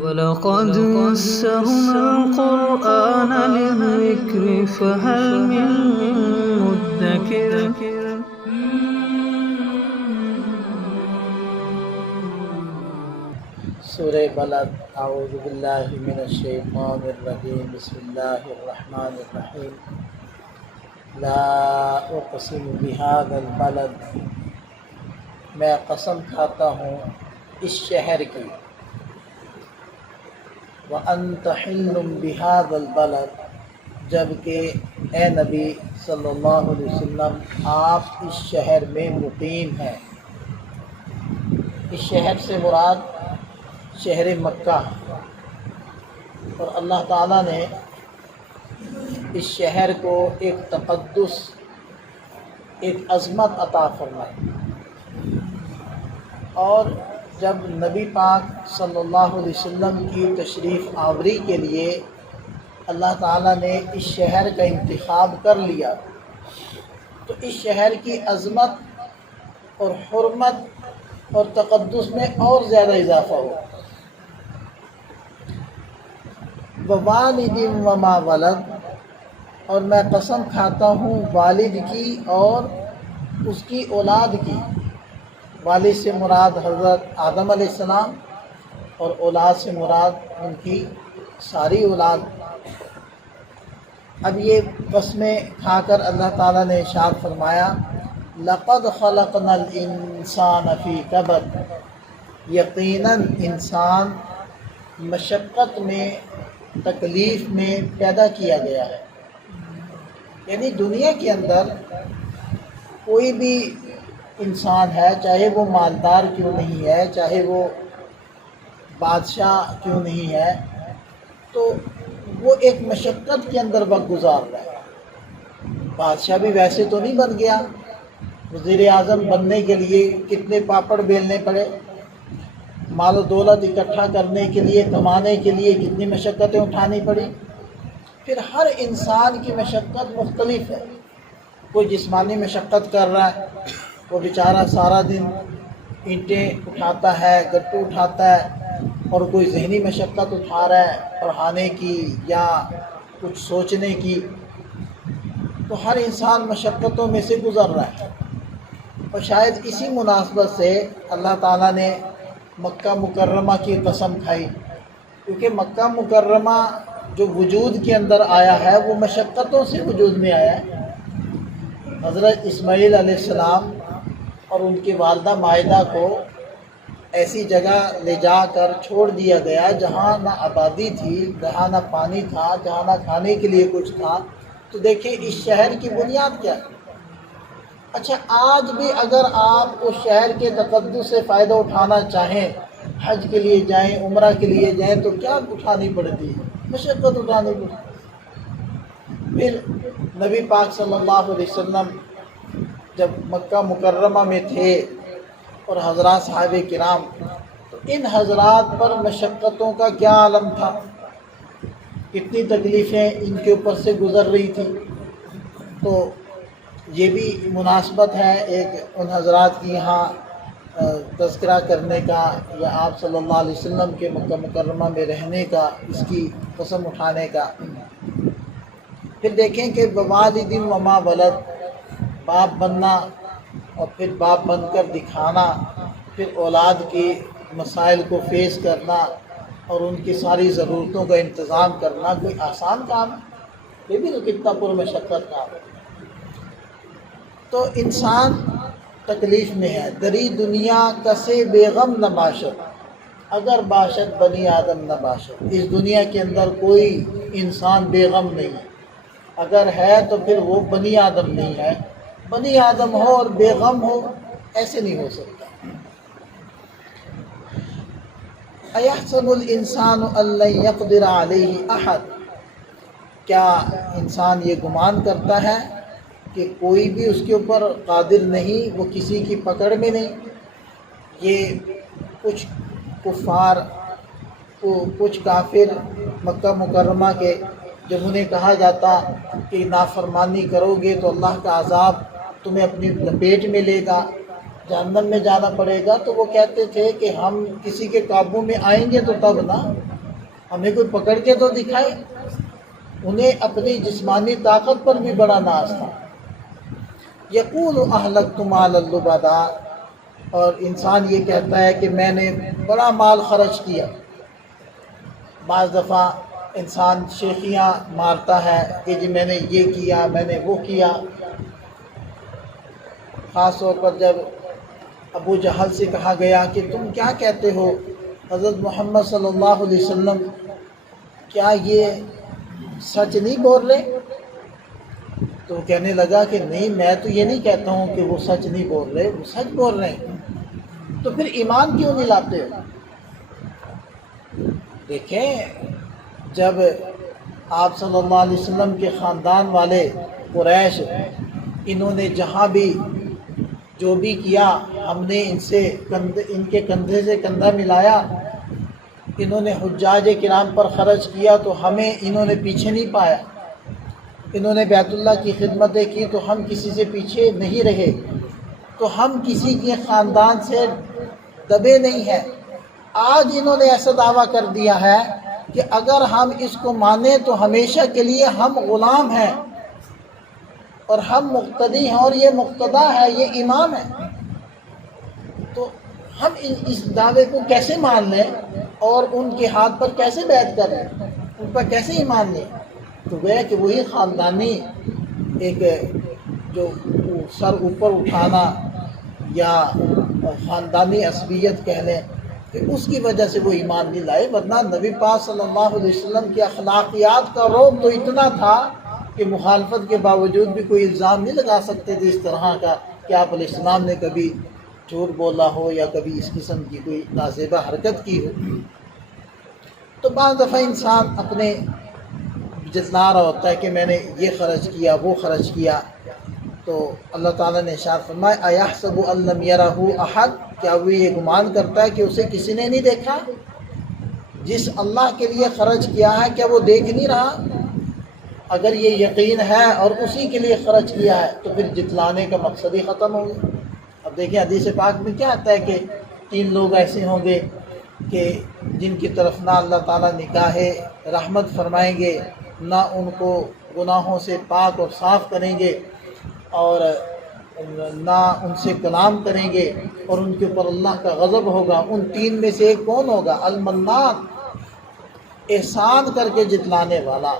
وَلَقَدْ يَسَّرْنَا الْقُرْآنَ لِلذِّكْرِ فَهَلْ مِن مُّدَّكِرٍ سورہ بلد اعوذ باللہ من الشیطان الرجیم بسم اللہ الرحمن الرحیم لا اقسم بہذا البلد، میں قسم کھاتا ہوں اس شہر کی، وانت حل بہذا البلد، جبکہ اے نبی صلی اللہ علیہ وسلم آپ اس شہر میں مقیم ہیں۔ اس شہر سے مراد شہر مکہ، اور اللہ تعالیٰ نے اس شہر کو ایک تقدس، ایک عظمت عطا فرمائی، اور جب نبی پاک صلی اللہ علیہ وسلم کی تشریف آوری کے لیے اللہ تعالیٰ نے اس شہر کا انتخاب کر لیا، تو اس شہر کی عظمت اور حرمت اور تقدس میں اور زیادہ اضافہ ہو۔ ووالد وما ولد، اور میں قسم کھاتا ہوں والد کی اور اس کی اولاد کی۔ والد سے مراد حضرت آدم علیہ السلام، اور اولاد سے مراد ان کی ساری اولاد۔ اب یہ قسمیں کھا کر اللہ تعالیٰ نے ارشاد فرمایا لقد خلقنا الانسان فی کبد، یقیناً انسان مشقت میں، تکلیف میں پیدا کیا گیا ہے۔ یعنی دنیا کے اندر کوئی بھی انسان ہے، چاہے وہ مالدار کیوں نہیں ہے، چاہے وہ بادشاہ کیوں نہیں ہے، تو وہ ایک مشقت کے اندر وقت گزار رہا ہے۔ بادشاہ بھی ویسے تو نہیں بن گیا، وزیر اعظم بننے کے لیے کتنے پاپڑ بیلنے پڑے، مال و دولت اکٹھا کرنے کے لیے، کمانے کے لیے کتنی مشقتیں اٹھانی پڑی۔ پھر ہر انسان کی مشقت مختلف ہے، کوئی جسمانی مشقت کر رہا ہے، وہ بیچارہ سارا دن اینٹیں اٹھاتا ہے، گٹو اٹھاتا ہے، اور کوئی ذہنی مشقت اٹھا رہا ہے پڑھانے کی یا کچھ سوچنے کی۔ تو ہر انسان مشقتوں میں سے گزر رہا ہے، اور شاید اسی مناسبت سے اللہ تعالیٰ نے مکہ مکرمہ کی قسم کھائی، کیونکہ مکہ مکرمہ جو وجود کے اندر آیا ہے وہ مشقتوں سے وجود میں آیا ہے۔ حضرت اسماعیل علیہ السلام اور ان کی والدہ مائدہ کو ایسی جگہ لے جا کر چھوڑ دیا گیا جہاں نہ آبادی تھی، جہاں نہ پانی تھا، جہاں نہ کھانے کے لیے کچھ تھا۔ تو دیکھیں اس شہر کی بنیاد کیا ہے۔ اچھا، آج بھی اگر آپ اس شہر کے تقدس سے فائدہ اٹھانا چاہیں، حج کے لیے جائیں، عمرہ کے لیے جائیں، تو کیا اٹھانی پڑتی ہے؟ مشقت اٹھانی پڑتی۔ پھر نبی پاک صلی اللہ علیہ وسلم جب مکہ مکرمہ میں تھے اور حضرات صحابہ کرام، تو ان حضرات پر مشقتوں کا کیا عالم تھا، کتنی تکلیفیں ان کے اوپر سے گزر رہی تھی۔ تو یہ بھی مناسبت ہے ایک ان حضرات کی یہاں تذکرہ کرنے کا، یا آپ صلی اللہ علیہ وسلم کے مکہ مکرمہ میں رہنے کا، اس کی قسم اٹھانے کا۔ پھر دیکھیں کہ بوالد وما ولد، باپ بننا اور پھر باپ بن کر دکھانا، پھر اولاد کی مسائل کو فیس کرنا اور ان کی ساری ضرورتوں کا انتظام کرنا کوئی آسان کام ہے؟ یہ بھی تو کتنا پرمشقت کام ہے۔ تو انسان تکلیف میں ہے۔ دری دنیا کسے بے غم نہ باشد، اگر باشد بنی آدم نہ باشد، اس دنیا کے اندر کوئی انسان بے غم نہیں ہے، اگر ہے تو پھر وہ بنی آدم نہیں ہے۔ بنی آدم ہو اور بے غم ہو، ایسے نہیں ہو سکتا۔ اَيَحْسَبُ الْإِنسَانُ أَن لَّن يَقْدِرَ عَلَيْهِ أَحَدٌ، کیا انسان یہ گمان کرتا ہے کہ کوئی بھی اس کے اوپر قادر نہیں، وہ کسی کی پکڑ میں نہیں؟ یہ کچھ کفار، کچھ کافر مکہ مکرمہ کے، جب انہیں کہا جاتا کہ نافرمانی کرو گے تو اللہ کا عذاب تمہیں اپنی لپیٹ میں لے گا، جہنم میں جانا پڑے گا، تو وہ کہتے تھے کہ ہم کسی کے قابو میں آئیں گے تو تب نا، ہمیں کوئی پکڑ کے تو دکھائے۔ انہیں اپنی جسمانی طاقت پر بھی بڑا ناز تھا۔ یقول اہلکت مالا لبدا، اور انسان یہ کہتا ہے کہ میں نے بڑا مال خرچ کیا۔ بعض دفعہ انسان شیخیاں مارتا ہے کہ جی میں نے یہ کیا، میں نے وہ کیا۔ خاص طور پر جب ابو جہل سے کہا گیا کہ تم کیا کہتے ہو حضرت محمد صلی اللہ علیہ وسلم کیا یہ سچ نہیں بول رہے؟ تو وہ کہنے لگا کہ نہیں، میں تو یہ نہیں کہتا ہوں کہ وہ سچ نہیں بول رہے، وہ سچ بول رہے ہیں۔ تو پھر ایمان کیوں نہیں لاتے ہو؟ دیکھیں، جب آپ صلی اللہ علیہ وسلم کے خاندان والے قریش، انہوں نے جہاں بھی جو بھی کیا، ہم نے ان کے کندھے سے کندھا ملایا، انہوں نے حجاج کرام پر خرچ کیا تو ہمیں انہوں نے پیچھے نہیں پایا، انہوں نے بیت اللہ کی خدمتیں کی تو ہم کسی سے پیچھے نہیں رہے، تو ہم کسی کے خاندان سے دبے نہیں ہیں۔ آج انہوں نے ایسا دعویٰ کر دیا ہے کہ اگر ہم اس کو مانیں تو ہمیشہ کے لیے ہم غلام ہیں اور ہم مقتدی ہیں، اور یہ مقتدا ہے، یہ امام ہے۔ تو ہم اس دعوے کو کیسے مان لیں اور ان کے ہاتھ پر کیسے بیعت کریں، ان پر کیسے ایمان لیں؟ تو گویا کہ وہی خاندانی ایک جو سر اوپر اٹھانا یا خاندانی عصبیت کہہ لیں کہ اس کی وجہ سے وہ ایمان نہیں لائے، ورنہ نبی پاک صلی اللہ علیہ وسلم کی اخلاقیات کا رعب تو اتنا تھا کہ مخالفت کے باوجود بھی کوئی الزام نہیں لگا سکتے تھے اس طرح کا کہ آپ علیہ السلام نے کبھی جھوٹ بولا ہو یا کبھی اس قسم کی کوئی نازیبہ حرکت کی ہو۔ تو بعض دفعہ انسان اپنے جتلا رہا ہوتا ہے کہ میں نے یہ خرچ کیا، وہ خرچ کیا، تو اللہ تعالیٰ نے ارشاد فرمایا اَيَحْسَبُ أَن لَّمْ يَرَهُ أَحَدٌ، کیا وہ یہ گمان کرتا ہے کہ اسے کسی نے نہیں دیکھا؟ جس اللہ کے لیے خرچ کیا ہے کیا وہ دیکھ نہیں رہا؟ اگر یہ یقین ہے اور اسی کے لیے خرچ کیا ہے تو پھر جتلانے کا مقصد ہی ختم ہو گیا۔ اب دیکھیں حدیث پاک میں کیا آتا ہے کہ 3 لوگ ایسے ہوں گے کہ جن کی طرف نہ اللہ تعالیٰ نگاہ رحمت فرمائیں گے، نہ ان کو گناہوں سے پاک اور صاف کریں گے، اور نہ ان سے کلام کریں گے، اور ان کے اوپر اللہ کا غضب ہوگا۔ ان 3 میں سے ایک کون ہوگا؟ المنان، احسان کر کے جتلانے والا،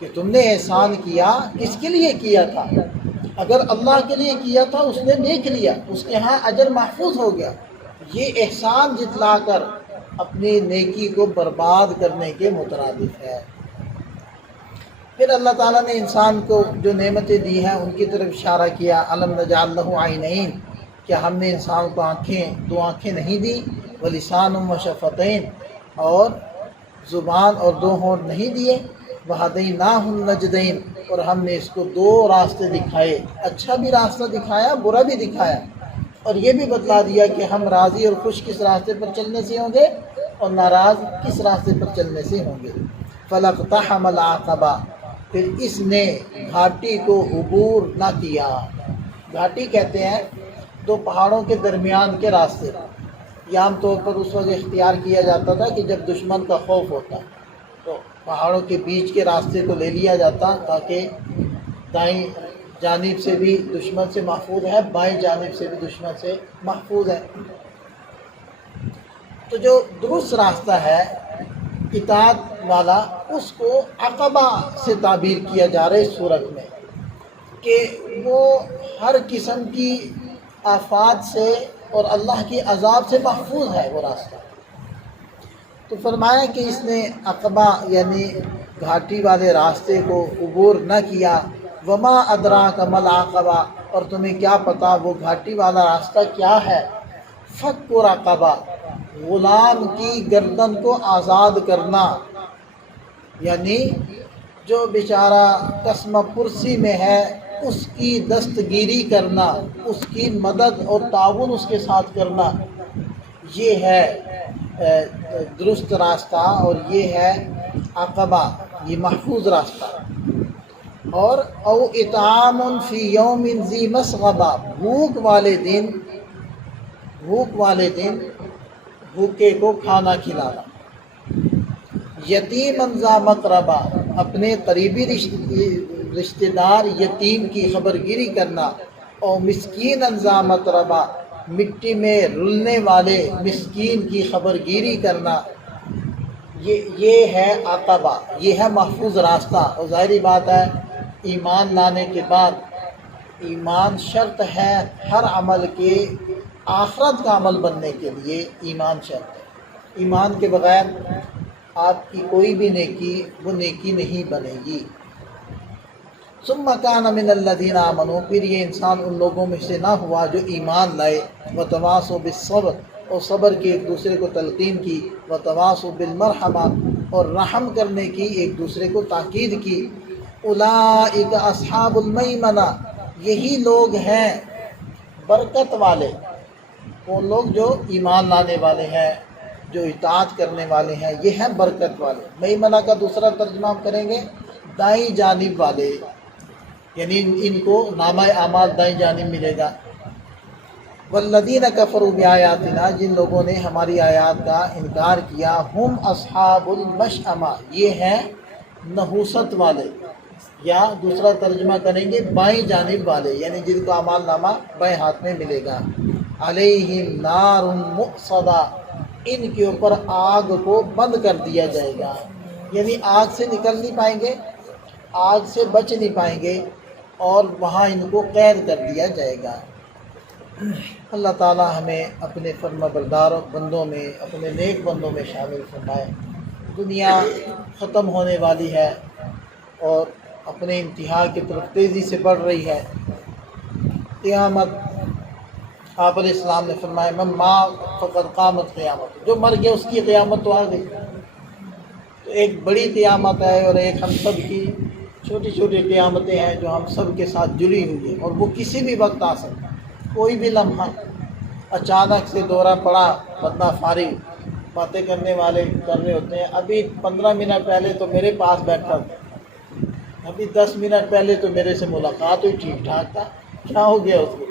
کہ تم نے احسان کیا، کس کے لیے کیا تھا؟ اگر اللہ کے لیے کیا تھا اس نے دیکھ لیا، اس کے ہاں اجر محفوظ ہو گیا۔ یہ احسان جتلا کر اپنی نیکی کو برباد کرنے کے مترادف ہے۔ پھر اللہ تعالیٰ نے انسان کو جو نعمتیں دی ہیں ان کی طرف اشارہ کیا، الم نجعل لہ عینین، کیا ہم نے انسان کو دو آنکھیں نہیں دی، ولسان و شفتین، اور زبان اور 2 ہونٹ نہیں دیے، وہدیناہ النجدین، اور ہم نے اس کو 2 راستے دکھائے، اچھا بھی راستہ دکھایا، برا بھی دکھایا، اور یہ بھی بتلا دیا کہ ہم راضی اور خوش کس راستے پر چلنے سے ہوں گے اور ناراض کس راستے پر چلنے سے ہوں گے۔ فلاقتحم العقبہ، پھر اس نے گھاٹی کو عبور نہ کیا۔ گھاٹی کہتے ہیں 2 پہاڑوں کے درمیان کے راستے، یہ عام طور پر اس وقت اختیار کیا جاتا تھا کہ جب دشمن کا خوف ہوتا تو پہاڑوں کے بیچ کے راستے کو لے لیا جاتا تاکہ دائیں جانب سے بھی دشمن سے محفوظ ہے، بائیں جانب سے بھی دشمن سے محفوظ ہے۔ تو جو درست راستہ ہے اطاعت والا، اس کو عقبہ سے تعبیر کیا جا رہا ہے اس صورت میں، کہ وہ ہر قسم کی آفات سے اور اللہ کی عذاب سے محفوظ ہے وہ راستہ۔ تو فرمایا کہ اس نے عقبہ یعنی گھاٹی والے راستے کو عبور نہ کیا۔ وما ادراک ما العقبہ، اور تمہیں کیا پتا وہ گھاٹی والا راستہ کیا ہے؟ فک رقبہ، غلام کی گردن کو آزاد کرنا، یعنی جو بیچارہ قسم پرسی میں ہے اس کی دستگیری کرنا، اس کی مدد اور تعاون اس کے ساتھ کرنا، یہ ہے درست راستہ، اور یہ ہے عقبہ، یہ محفوظ راستہ۔ اور او اطعام فی یوم ذی مسغبہ، بھوک والے دن بھوک والے دن بھوکے کو کھانا کھلانا، یتیماً ذا مقربہ اپنے قریبی رشتہ دار یتیم کی خبرگیری کرنا، اور مسکیناً ذا متربہ مٹی میں رلنے والے مسکین کی خبرگیری کرنا، یہ ہے عقبہ، یہ ہے محفوظ راستہ۔ اور ظاہری بات ہے ایمان لانے کے بعد، ایمان شرط ہے ہر عمل کے، آخرت کا عمل بننے کے لیے ایمان شرط ہے۔ ایمان کے بغیر آپ کی کوئی بھی نیکی وہ نیکی نہیں بنے گی۔ ثم کان من الذین آمنوا، پھر یہ انسان ان لوگوں میں سے نہ ہوا جو ایمان لائے، وتواصوا بالصبر، اور صبر کی ایک دوسرے کو تلقین کی، وتواصوا بالمرحمہ، اور رحم کرنے کی ایک دوسرے کو تاکید کی۔ اولئک اصحاب المیمنہ، یہی لوگ ہیں برکت والے، وہ لوگ جو ایمان لانے والے ہیں، جو اطاعت کرنے والے ہیں، یہ ہیں برکت والے۔ میمنہ کا دوسرا ترجمہ ہم کریں گے دائیں جانب والے، یعنی ان کو نامہ اعمال دائیں جانب ملے گا۔ والذین کفروا بآیاتنا، جن لوگوں نے ہماری آیات کا انکار کیا، ہم اصحاب المشأمہ، یہ ہیں نحوست والے، یا دوسرا ترجمہ کریں گے بائیں جانب والے، یعنی جن کا اعمال نامہ بائیں ہاتھ میں ملے گا۔ علیہم نار مؤصدہ، ان کے اوپر آگ کو بند کر دیا جائے گا، یعنی آگ سے نکل نہیں پائیں گے، آگ سے بچ نہیں پائیں گے، اور وہاں ان کو قید کر دیا جائے گا۔ اللہ تعالی ہمیں اپنے فرما بردار بندوں میں، اپنے نیک بندوں میں شامل فرمائے۔ دنیا ختم ہونے والی ہے اور اپنے انتہا کی طرف تیزی سے بڑھ رہی ہے۔ قیامت، آپ علیہ السلام نے فرمایا من مات فقد قامت قیامت، جو مر گیا اس کی قیامت تو آ گئی۔ تو ایک بڑی قیامت ہے، اور ایک ہم سب کی چھوٹی چھوٹی قیامتیں ہیں جو ہم سب کے ساتھ جڑی ہوئی ہیں، اور وہ کسی بھی وقت آ سکتا ہے۔ کوئی بھی لمحہ اچانک سے دورہ پڑا، بندہ فارغ، باتیں کرنے والے کر رہے ہوتے ہیں، ابھی 15 منٹ پہلے تو میرے پاس بیٹھا تھا، ابھی 10 منٹ پہلے تو میرے سے ملاقات ہوئی، ٹھیک ٹھاک تھا، کیا ہو گیا اس کو؟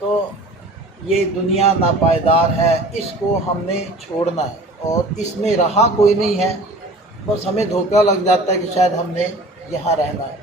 تو یہ دنیا ناپائیدار ہے، اس کو ہم نے چھوڑنا ہے، اور اس میں رہا کوئی نہیں ہے، بس ہمیں دھوکہ لگ جاتا ہے کہ شاید ہم نے یہاں رہنا ہے۔